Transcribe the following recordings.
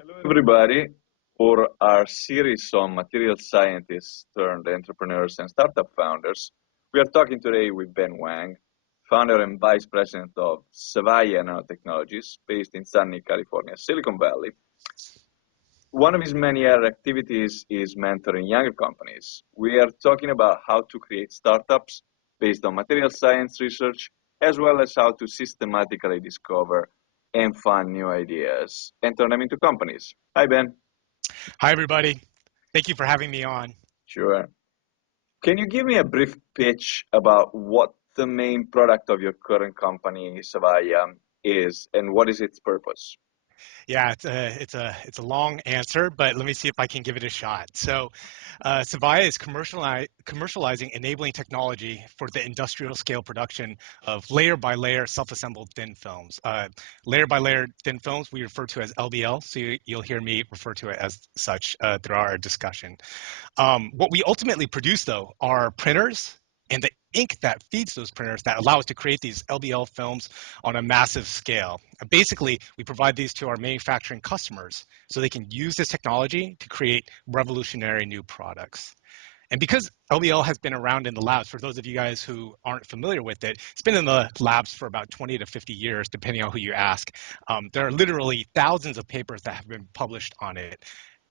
Hello, everybody. For our series on material scientists turned entrepreneurs and startup founders, we are talking today with Ben Wang, founder and vice president of Svaya Nanotechnologies, based in sunny California, Silicon Valley. One of his many other activities is mentoring younger companies. We are talking about how to create startups based on material science research, as well as how to systematically discover and fund new ideas and turn them into companies. Hi, Ben. Hi, everybody. Thank you for having me on. Sure. Can you give me a brief pitch about what the main product of your current company, Savaya, is and what is its purpose? Yeah, it's a long answer, but let me see if I can give it a shot. Svaya is commercializing enabling technology for the industrial scale production of layer by layer self-assembled thin films. Layer by layer thin films we refer to as LBL, so you'll hear me refer to it as such throughout our discussion. What we ultimately produce, though, are printers and the ink that feeds those printers that allow us to create these LBL films on a massive scale. Basically, we provide these to our manufacturing customers so they can use this technology to create revolutionary new products. And because LBL has been around in the labs, for those of you guys who aren't familiar with it, it's been in the labs for about 20 to 50 years, depending on who you ask. There are literally thousands of papers that have been published on it.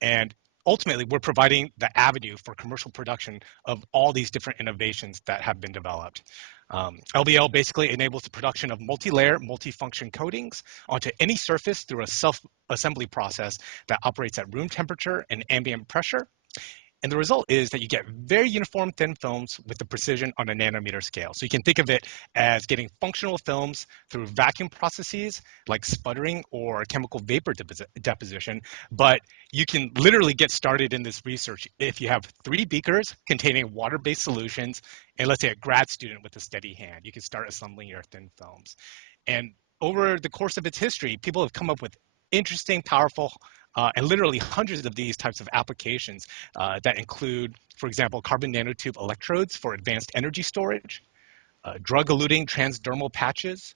And ultimately, we're providing the avenue for commercial production of all these different innovations that have been developed. LBL basically enables the production of multi-layer, multi-function coatings onto any surface through a self-assembly process that operates at room temperature and ambient pressure. And the result is that you get very uniform thin films with the precision on a nanometer scale. So you can think of it as getting functional films through vacuum processes like sputtering or chemical vapor deposition. But you can literally get started in this research if you have 3 beakers containing water-based solutions, and let's say a grad student with a steady hand. You can start assembling your thin films. And over the course of its history, people have come up with interesting, powerful, and literally hundreds of these types of applications that include, for example, carbon nanotube electrodes for advanced energy storage, drug-eluting transdermal patches,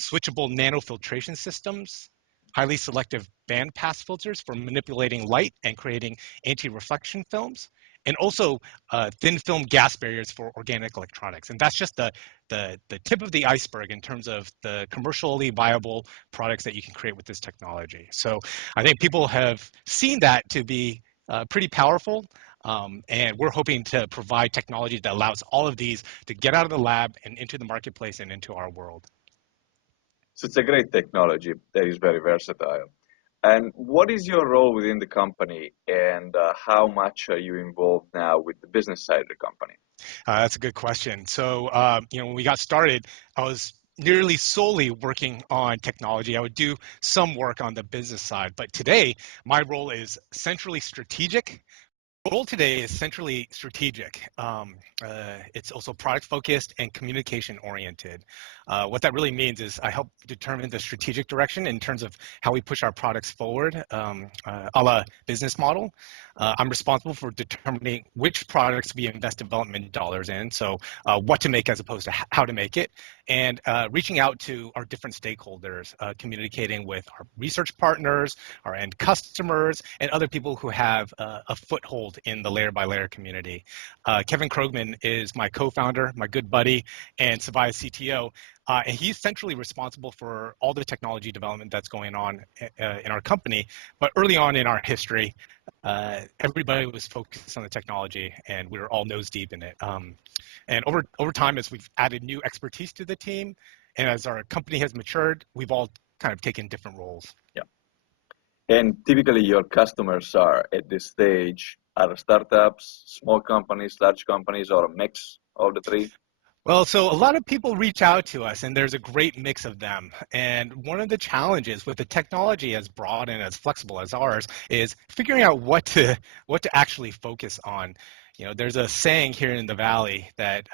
switchable nanofiltration systems, highly selective bandpass filters for manipulating light and creating anti-reflection films, and also thin film gas barriers for organic electronics. And that's just the tip of the iceberg in terms of the commercially viable products that you can create with this technology. So I think people have seen that to be pretty powerful. And we're hoping to provide technology that allows all of these to get out of the lab and into the marketplace and into our world. So it's a great technology that is very versatile. And what is your role within the company and how much are you involved now with the business side of the company? That's a good question. When we got started, I was nearly solely working on technology. I would do some work on the business side, but today my role is centrally strategic. Role today is centrally strategic. It's also product focused and communication oriented. What that really means is I help determine the strategic direction in terms of how we push our products forward, a la business model. I'm responsible for determining which products we invest development dollars in, so what to make as opposed to how to make it, and reaching out to our different stakeholders, communicating with our research partners, our end customers, and other people who have a foothold in the layer by layer community. Kevin Krogman is my co-founder, my good buddy, and Savaya's CTO. And he's centrally responsible for all the technology development that's going on in our company. But early on in our history, everybody was focused on the technology, and we were all nose deep in it. And over time, as we've added new expertise to the team, and as our company has matured, we've all kind of taken different roles. Yeah. And typically your customers are at this stage are startups, small companies, large companies, or a mix of the three? Well, so a lot of people reach out to us, and there's a great mix of them. And one of the challenges with the technology as broad and as flexible as ours is figuring out what to actually focus on. There's a saying here in the Valley that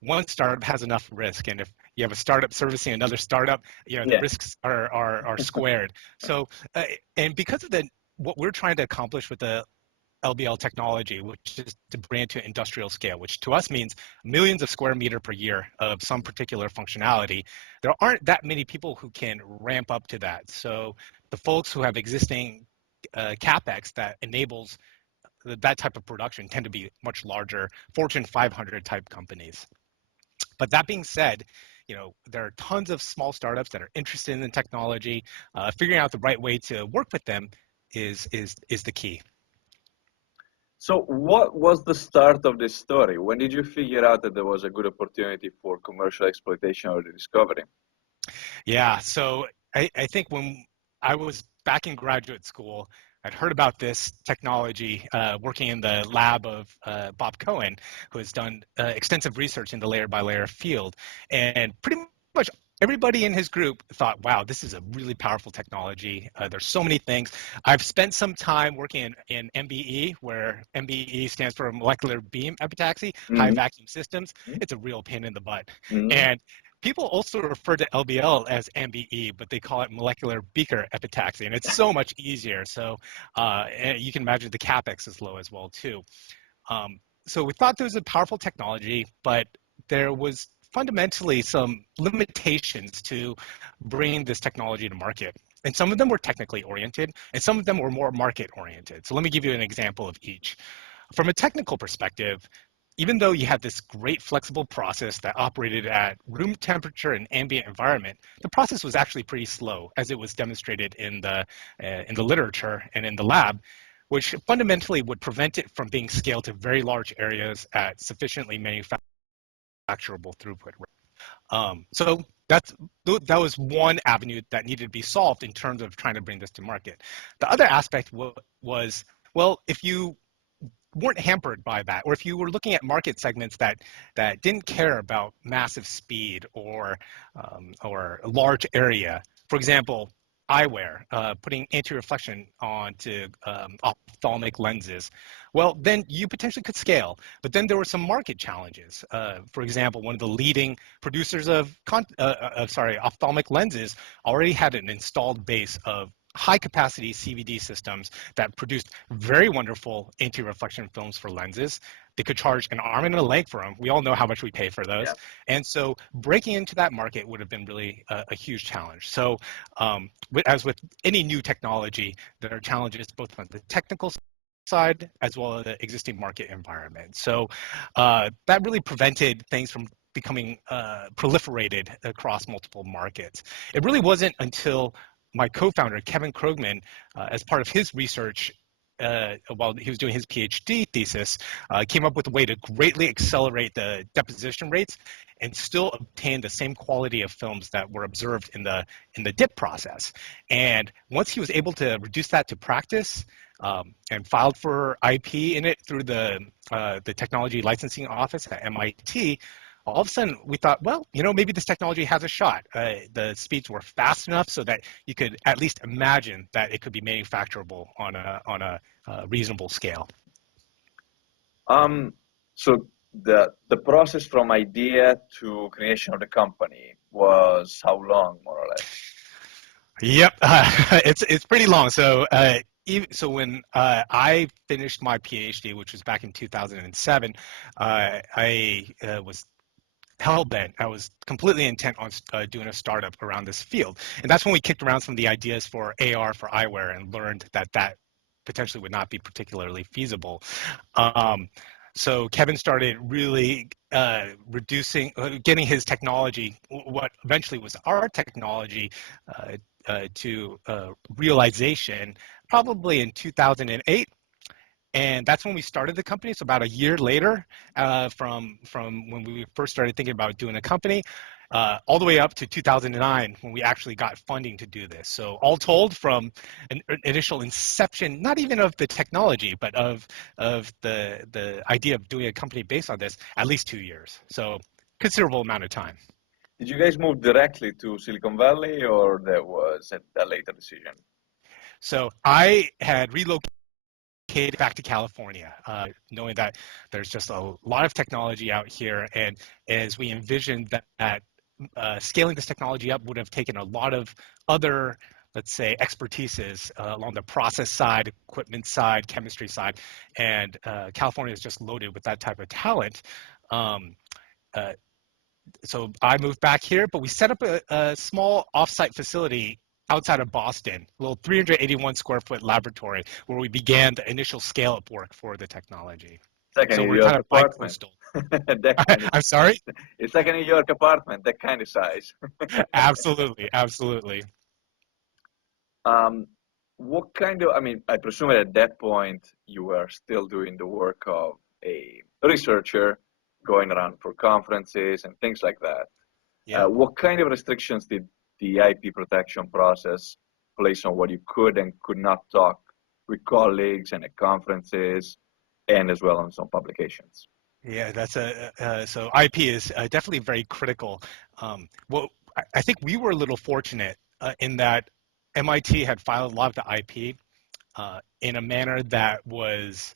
one startup has enough risk, and if you have a startup servicing another startup, the risks are squared. So, and because of what we're trying to accomplish with the LBL technology, which is to bring it to industrial scale, which to us means millions of square meter per year of some particular functionality. There aren't that many people who can ramp up to that. So the folks who have existing CapEx that enables that type of production tend to be much larger Fortune 500 type companies. But that being said, there are tons of small startups that are interested in the technology. Figuring out the right way to work with them is the key. So what was the start of this story? When did you figure out that there was a good opportunity for commercial exploitation of the discovery? Yeah, so I think when I was back in graduate school, I'd heard about this technology working in the lab of Bob Cohen, who has done extensive research in the layer by layer field. And pretty much everybody in his group thought, wow, this is a really powerful technology. There's so many things. I've spent some time working in MBE, where MBE stands for molecular beam epitaxy, high vacuum systems. It's a real pain in the butt. And people also refer to LBL as MBE, but they call it molecular beaker epitaxy, and it's so much easier. So you can imagine the CapEx is low as well too. So we thought there was a powerful technology, but there was fundamentally some limitations to bringing this technology to market. And some of them were technically oriented, and some of them were more market oriented. So let me give you an example of each. From a technical perspective, even though you had this great flexible process that operated at room temperature and ambient environment, the process was actually pretty slow, as it was demonstrated in the literature and in the lab, which fundamentally would prevent it from being scaled to very large areas at sufficiently manufacturable throughput. So that was one avenue that needed to be solved in terms of trying to bring this to market. The other aspect was, well, if you weren't hampered by that, or if you were looking at market segments that didn't care about massive speed or a large area, for example, eyewear, putting anti-reflection onto ophthalmic lenses, well, then you potentially could scale. But then there were some market challenges. For example, one of the leading producers of ophthalmic lenses already had an installed base of high-capacity CVD systems that produced very wonderful anti-reflection films for lenses. They could charge an arm and a leg for them. We all know how much we pay for those. Yeah. And so breaking into that market would have been really a huge challenge. So as with any new technology, there are challenges both on the technical side as well as the existing market environment. So that really prevented things from becoming proliferated across multiple markets. It really wasn't until my co-founder, Kevin Krogman, as part of his research while he was doing his PhD thesis, came up with a way to greatly accelerate the deposition rates and still obtain the same quality of films that were observed in the dip process. And once he was able to reduce that to practice and filed for IP in it through the technology licensing office at MIT, all of a sudden we thought, well, maybe this technology has a shot. The speeds were fast enough so that you could at least imagine that it could be manufacturable on a reasonable scale. So the process from idea to creation of the company was how long, more or less? Yep, it's pretty long. So so when I finished my PhD, which was back in 2007, I was hell-bent. I was completely intent on doing a startup around this field. And that's when we kicked around some of the ideas for AR for eyewear and learned that potentially would not be particularly feasible. So Kevin started really getting his technology, what eventually was our technology, to realization probably in 2008. And that's when we started the company. So about a year later, from when we first started thinking about doing a company, all the way up to 2009 when we actually got funding to do this. So all told, from an initial inception, not even of the technology, but of the idea of doing a company based on this, at least 2 years. So considerable amount of time. Did you guys move directly to Silicon Valley, or there was a later decision? So I had relocated back to California, knowing that there's just a lot of technology out here. And as we envisioned that scaling this technology up would have taken a lot of other let's say, expertises along the process side, equipment side, chemistry side, and California is just loaded with that type of talent. Um, uh, so I moved back here, but we set up a small offsite facility outside of Boston, a little 381 square foot laboratory where we began the initial scale up work for the technology. It's like a So New we're York kind of apartment. bi-coastal. That kind of, I'm sorry? it's like a New York apartment, that kind of size. Absolutely, absolutely. Um, what kind of, I mean, I presume at that point you were still doing the work of a researcher, going around for conferences and things like that. Yeah. What kind of restrictions did the IP protection process place on what you could and could not talk with colleagues and at conferences, and as well on some publications? Yeah, that's so IP is definitely very critical. Well, I think we were a little fortunate in that MIT had filed a lot of the IP in a manner that was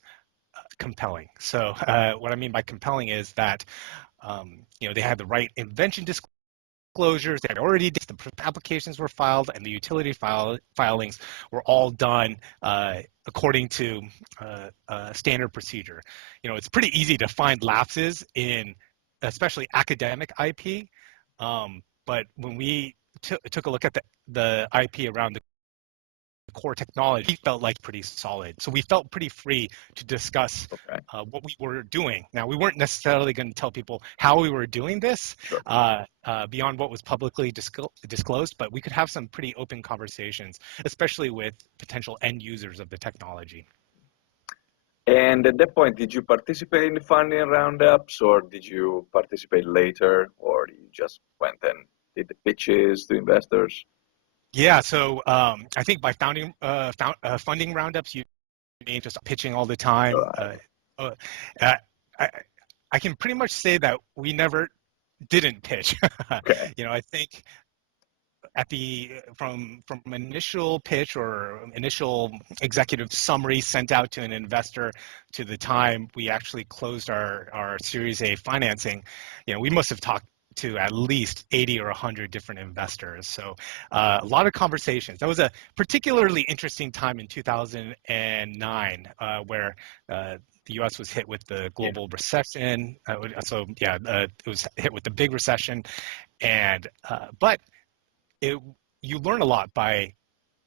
compelling. So what I mean by compelling is that they had the right invention disclosures. They had already the applications were filed, and the utility filings were all done according to standard procedure. It's pretty easy to find lapses in, especially academic IP. But when we took a look at the IP around the core technology felt like pretty solid. So we felt pretty free to discuss Okay, what we were doing. Now, we weren't necessarily going to tell people how we were doing this sure. beyond what was publicly disclosed, but we could have some pretty open conversations, especially with potential end users of the technology. And at that point, did you participate in the funding roundups, or did you participate later, or you just went and did the pitches to investors? Yeah, so I think by funding roundups, you mean just pitching all the time. Right. Uh, uh, I, I can pretty much say that we never didn't pitch. Okay. I think at the from initial pitch or initial executive summary sent out to an investor to the time we actually closed our Series A financing, we must have talked to at least 80 or 100 different investors. So a lot of conversations. That was a particularly interesting time in 2009 where the U.S. was hit with the Yeah. global recession. It was hit with the big recession, and but it, you learn a lot by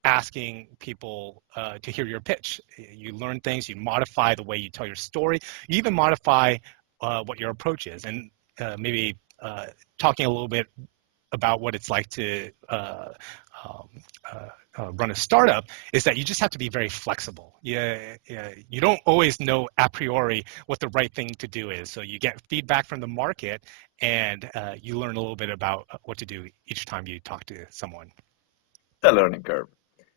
asking people to hear your pitch. You learn things, you modify the way you tell your story, you even modify what your approach is, and maybe talking a little bit about what it's like to um, run a startup is that you just have to be very flexible. You don't always know a priori what the right thing to do is. So you get feedback from the market, and you learn a little bit about what to do each time you talk to someone. The learning curve.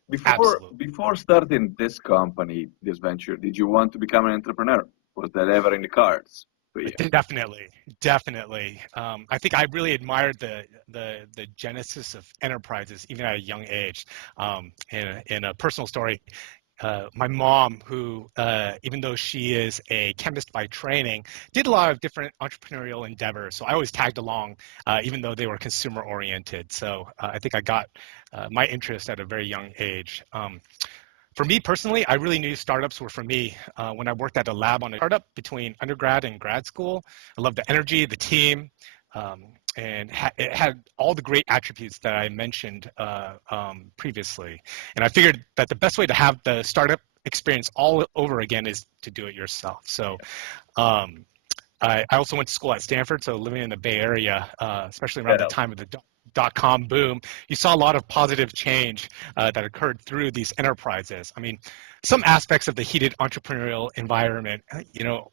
Before Absolutely. before starting this company, this venture, did you want to become an entrepreneur? Was that ever in the cards for you? Definitely, definitely. I think I really admired the genesis of enterprises even at a young age. In a personal story, my mom, who, even though she is a chemist by training, did a lot of different entrepreneurial endeavors. So I always tagged along, even though they were consumer oriented. So I think I got my interest at a very young age. For me personally, I really knew startups were for me when I worked at a lab on a startup between undergrad and grad school. I loved the energy, the team, and it had all the great attributes that I mentioned previously. And I figured that the best way to have the startup experience all over again is to do it yourself. So um, I also went to school at Stanford, so living in the Bay Area, especially around That the helps. time of the dot-com boom, you saw a lot of positive change that occurred through these enterprises. I mean, some aspects of the heated entrepreneurial environment,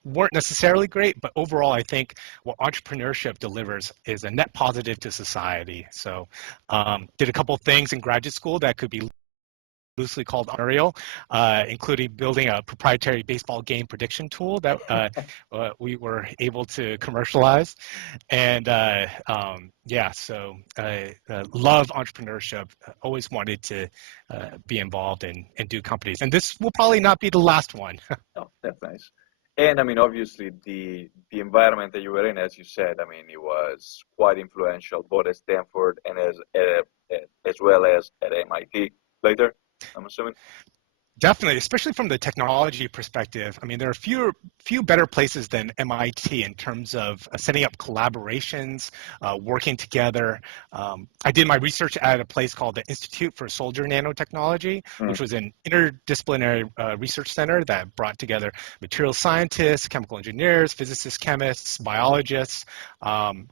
weren't necessarily great, but overall, I think what entrepreneurship delivers is a net positive to society. So, did a couple things in graduate school that could be loosely called entrepreneurial, including building a proprietary baseball game prediction tool that we were able to commercialize. And so love entrepreneurship. Always wanted to be involved and do companies. And this will probably not be the last one. Oh, that's nice. And I mean, obviously, the environment that you were in, as you said, I mean, it was quite influential, both at Stanford and as well as at MIT. later, I'm assuming. Definitely, especially from the technology perspective. I mean, there are few better places than MIT in terms of setting up collaborations, working together. I did my research at a place called the Institute for Soldier Nanotechnology, which was an interdisciplinary research center that brought together material scientists, chemical engineers, physicists, chemists, biologists.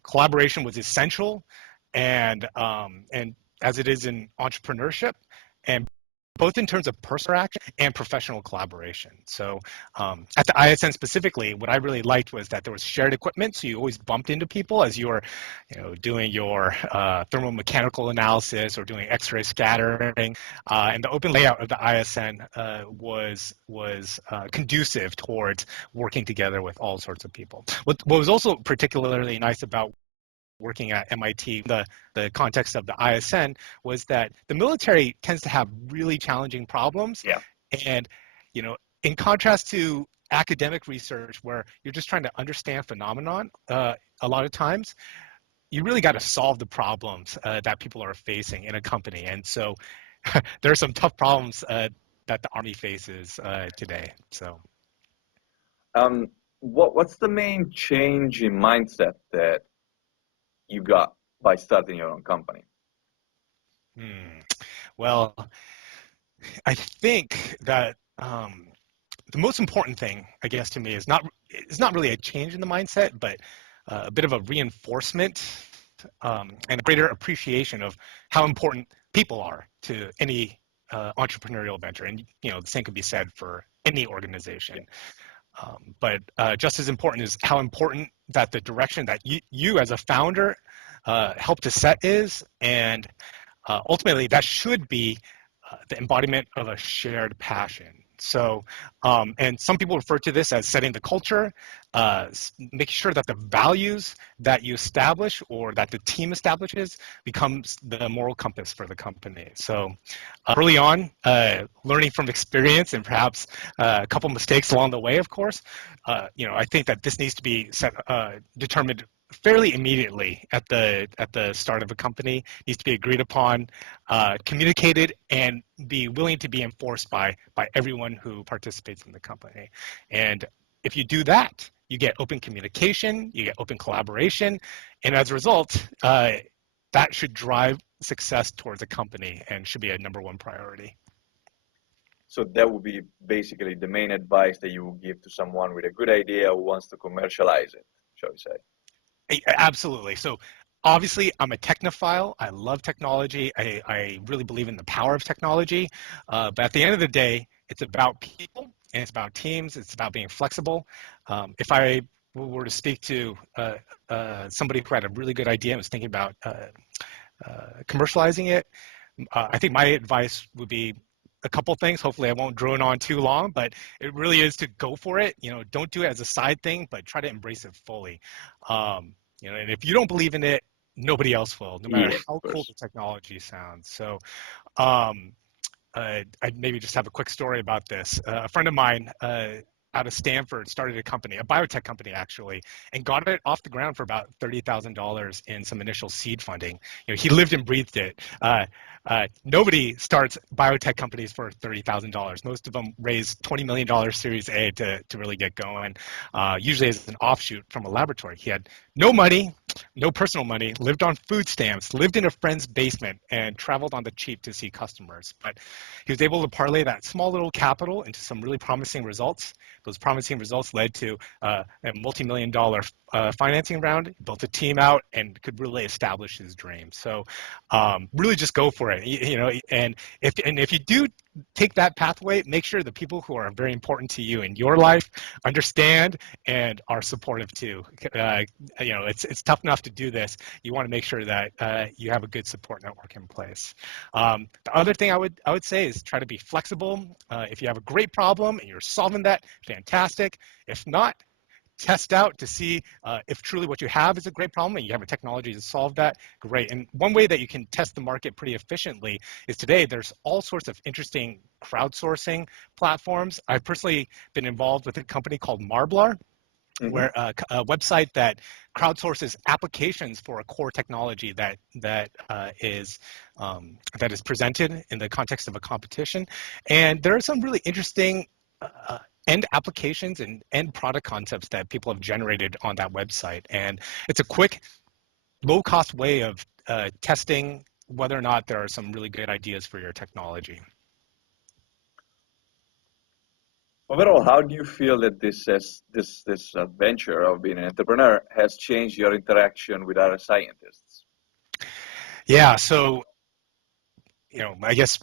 Collaboration was essential, and as it is in entrepreneurship, and both in terms of personal action and professional collaboration. So at the ISN specifically, what I really liked was that there was shared equipment, so you always bumped into people as you were, doing your thermomechanical analysis or doing X-ray scattering. And the open layout of the ISN was conducive towards working together with all sorts of people. What was also particularly nice about working at MIT, the context of the ISN, was that the military tends to have really challenging problems. Yeah. And, in contrast to academic research where you're just trying to understand phenomenon, a lot of times, you really got to solve the problems that people are facing in a company. And so there are some tough problems that the Army faces today. So. What's the main change in mindset that you got by starting your own company? Well, I think that the most important thing, I guess, to me is not really a change in the mindset, but a bit of a reinforcement and a greater appreciation of how important people are to any entrepreneurial venture. And the same could be said for any organization. But just as important is how important that the direction that you as a founder help to set is, and ultimately that should be the embodiment of a shared passion. So, and some people refer to this as setting the culture, making sure that the values that you establish or that the team establishes becomes the moral compass for the company. So early on, learning from experience and perhaps a couple mistakes along the way, of course, I think that this needs to be determined fairly immediately at the start of a company, needs to be agreed upon, communicated, and be willing to be enforced by everyone who participates in the company. And if you do that, you get open communication, you get open collaboration, and as a result, that should drive success towards a company and should be a #1 priority. So that would be basically the main advice that you would give to someone with a good idea who wants to commercialize it, shall we say? Absolutely. So obviously, I'm a technophile. I love technology. I really believe in the power of technology. But at the end of the day, it's about people and it's about teams. It's about being flexible. If I were to speak to somebody who had a really good idea and was thinking about commercializing it, I think my advice would be a couple things. Hopefully I won't drone on too long, but it really is to go for it. Don't do it as a side thing, but try to embrace it fully. And if you don't believe in it, nobody else will, no matter how cool the technology sounds. So I maybe just have a quick story about this. A friend of mine out of Stanford started a company, a biotech company actually, and got it off the ground for about $30,000 in some initial seed funding. He lived and breathed it. Nobody starts biotech companies for $30,000. Most of them raise $20 million Series A to really get going, usually as an offshoot from a laboratory. He had no money, no personal money, lived on food stamps, lived in a friend's basement, and traveled on the cheap to see customers. But he was able to parlay that small little capital into some really promising results. Those promising results led to a multi-million-dollar financing round, built a team out, and could really establish his dream. So really just go for it. And if you do take that pathway, make sure the people who are very important to you in your life understand and are supportive too. It's tough enough to do this. You want to make sure that you have a good support network in place. The other thing I would say is try to be flexible. If you have a great problem and you're solving that, fantastic. If not, test out to see if truly what you have is a great problem and you have a technology to solve that, great. And one way that you can test the market pretty efficiently is today there's all sorts of interesting crowdsourcing platforms. I've personally been involved with a company called Marblar. Mm-hmm. where a website that crowdsources applications for a core technology that is presented in the context of a competition. And there are some really interesting end applications and end product concepts that people have generated on that website. And it's a quick, low-cost way of testing whether or not there are some really good ideas for your technology. Overall, how do you feel that this adventure of being an entrepreneur has changed your interaction with other scientists? Yeah, so I guess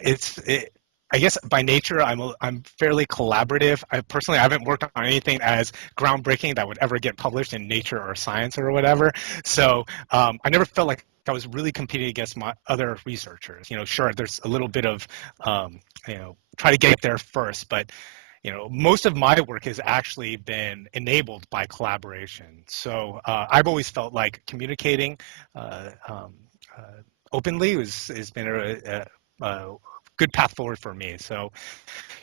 it's it, I guess by nature I'm fairly collaborative. I haven't worked on anything as groundbreaking that would ever get published in Nature or Science or whatever. So I never felt like I was really competing against my other researchers. Sure, there's a little bit of try to get there first, but most of my work has actually been enabled by collaboration. So I've always felt like communicating uh, um, uh, openly has been a good path forward for me. So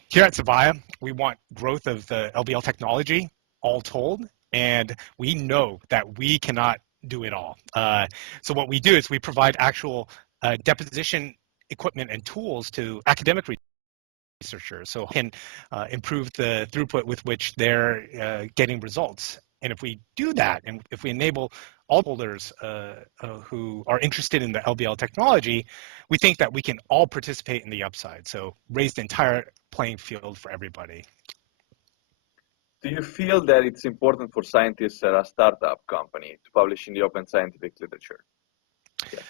here at Svaya, we want growth of the LBL technology, all told, and we know that we cannot do it all. So what we do is we provide actual deposition equipment and tools to academic researchers so can improve the throughput with which they're getting results. And if we do that, and if we enable all holders who are interested in the LBL technology, we think that we can all participate in the upside. So raise the entire playing field for everybody. Do you feel that it's important for scientists at a startup company to publish in the open scientific literature? Yes.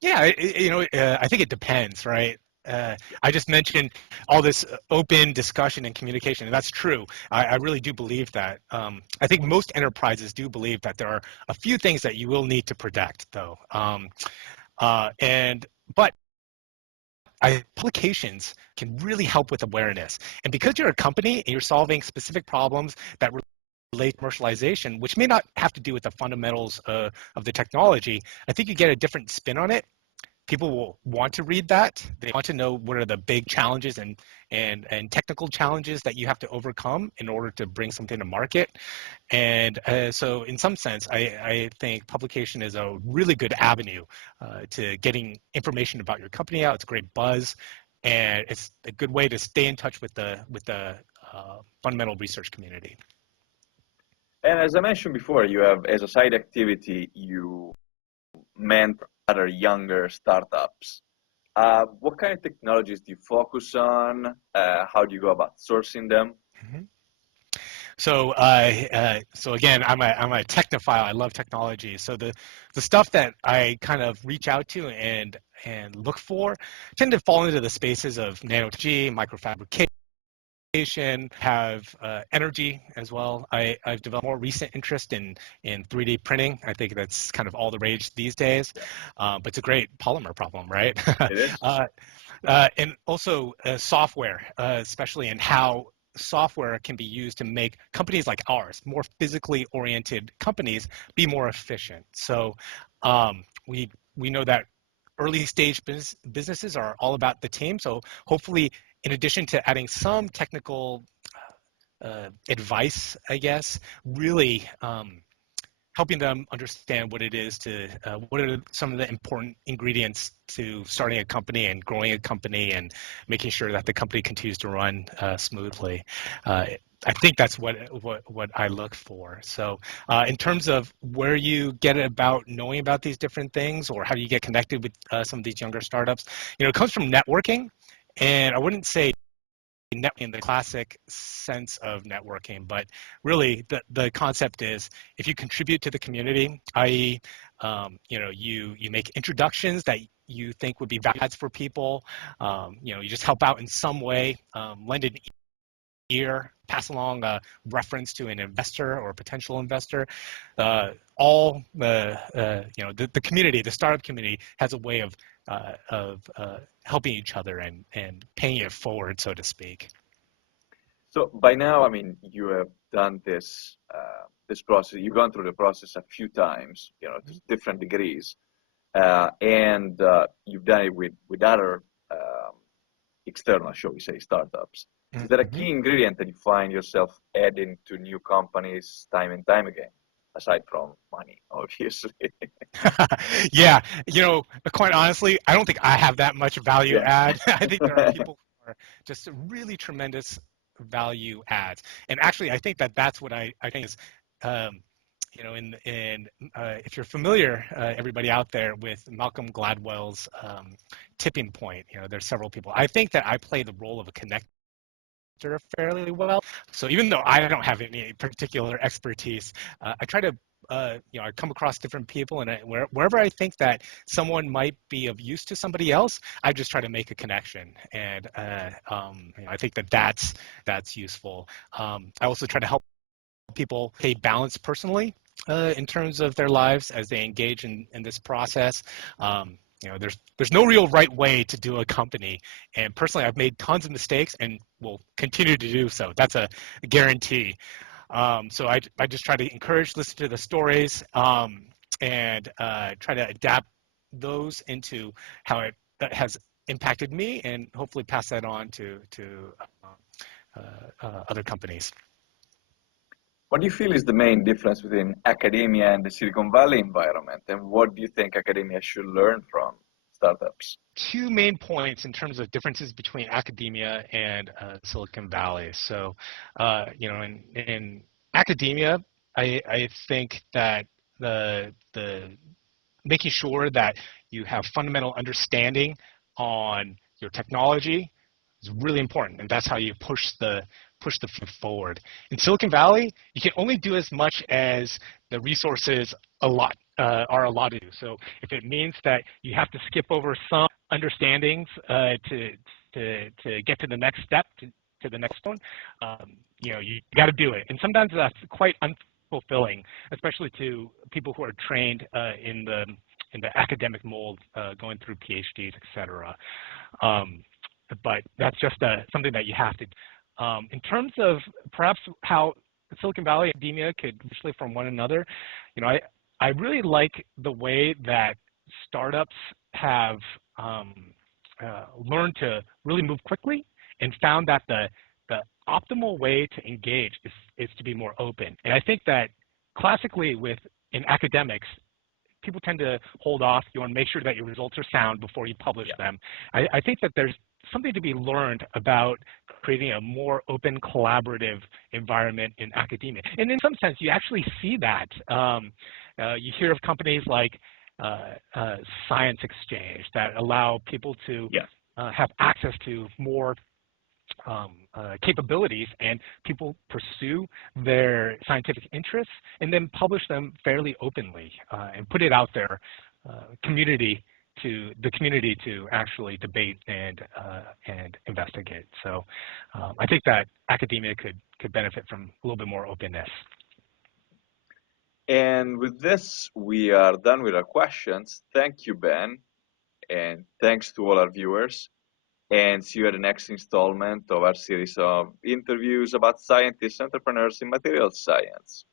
Yeah, I think it depends, right? I just mentioned all this open discussion and communication, and that's true. I really do believe that. I think most enterprises do believe that there are a few things that you will need to protect, though. But publications can really help with awareness. And because you're a company and you're solving specific problems that relate to commercialization, which may not have to do with the fundamentals of the technology, I think you get a different spin on it. People will want to read that. They want to know what are the big challenges and technical challenges that you have to overcome in order to bring something to market. And so in some sense, I think publication is a really good avenue to getting information about your company out. It's a great buzz, and it's a good way to stay in touch with the fundamental research community. And as I mentioned before, you have, as a side activity, you mentor other younger startups. What kind of technologies do you focus on? How do you go about sourcing them? Mhm. So again, I'm a technophile. I love technology. So the stuff that I kind of reach out to and look for tend to fall into the spaces of nanotechnology, microfabrication, have energy as well. I've developed more recent interest in 3D printing. I think that's kind of all the rage these days, Yeah, but it's a great polymer problem, right? it is. And also software, especially in how software can be used to make companies like ours, more physically oriented companies, be more efficient. So we know that early stage businesses are all about the team. So hopefully, in addition to adding some technical advice, I guess, really helping them understand what it is to, what are some of the important ingredients to starting a company and growing a company and making sure that the company continues to run smoothly. I think that's what I look for. So in terms of where you get about knowing about these different things or how do you get connected with some of these younger startups, it comes from networking. And I wouldn't say in the classic sense of networking, but really the concept is if you contribute to the community, i.e., you make introductions that you think would be valuable for people, you just help out in some way, lend an ear, pass along a reference to an investor or a potential investor. All the community, the startup community, has a way of helping each other and paying it forward, so to speak. So by now, I mean, you have done this process. You've gone through the process a few times, to different degrees, and you've done it with other external, shall we say, startups. Is that a Mhm. key ingredient that you find yourself adding to new companies time and time again, aside from money, obviously? Yeah, quite honestly, I don't think I have that much value Yeah. add. I think there are people who are just really tremendous value adds. And actually, I think that that's what I think is, um, if you're familiar, everybody out there, with Malcolm Gladwell's tipping point, there's several people. I think that I play the role of a connector fairly well. So even though I don't have any particular expertise, I try to, I come across different people, and wherever I think that someone might be of use to somebody else, I just try to make a connection, and I think that that's useful. I also try to help people stay balanced personally in terms of their lives as they engage in this process. There's no real right way to do a company, and personally, I've made tons of mistakes and will continue to do so. That's a guarantee. So I just try to encourage, listen to the stories, and try to adapt those into how it that has impacted me, and hopefully pass that on to other companies. What do you feel is the main difference between academia and the Silicon Valley environment? And what do you think academia should learn from startups? Two main points in terms of differences between academia and Silicon Valley. So, in academia, I think that the making sure that you have fundamental understanding on your technology is really important, and that's how you push the field forward. In Silicon Valley, you can only do as much as the resources are allotted to. So if it means that you have to skip over some understandings to get to the next step, to the next one, you got to do it. And sometimes that's quite unfulfilling, especially to people who are trained in the academic mold, going through PhDs, et cetera. But that's just something that you have to. In terms of perhaps how Silicon Valley academia could differ from one another, I really like the way that startups have learned to really move quickly, and found that the optimal way to engage is to be more open. And I think that classically in academics, people tend to hold off. You want to make sure that your results are sound before you publish Yeah. them. I think that there's something to be learned about creating a more open, collaborative environment in academia. And in some sense, you actually see that. You hear of companies like Science Exchange that allow people to Yes. have access to more capabilities, and people pursue their scientific interests and then publish them fairly openly, and put it out there, the community to actually debate and investigate. So I think that academia could benefit from a little bit more openness. And with this, we are done with our questions. Thank you, Ben, and thanks to all our viewers. And see you at the next installment of our series of interviews about scientists, entrepreneurs in materials science.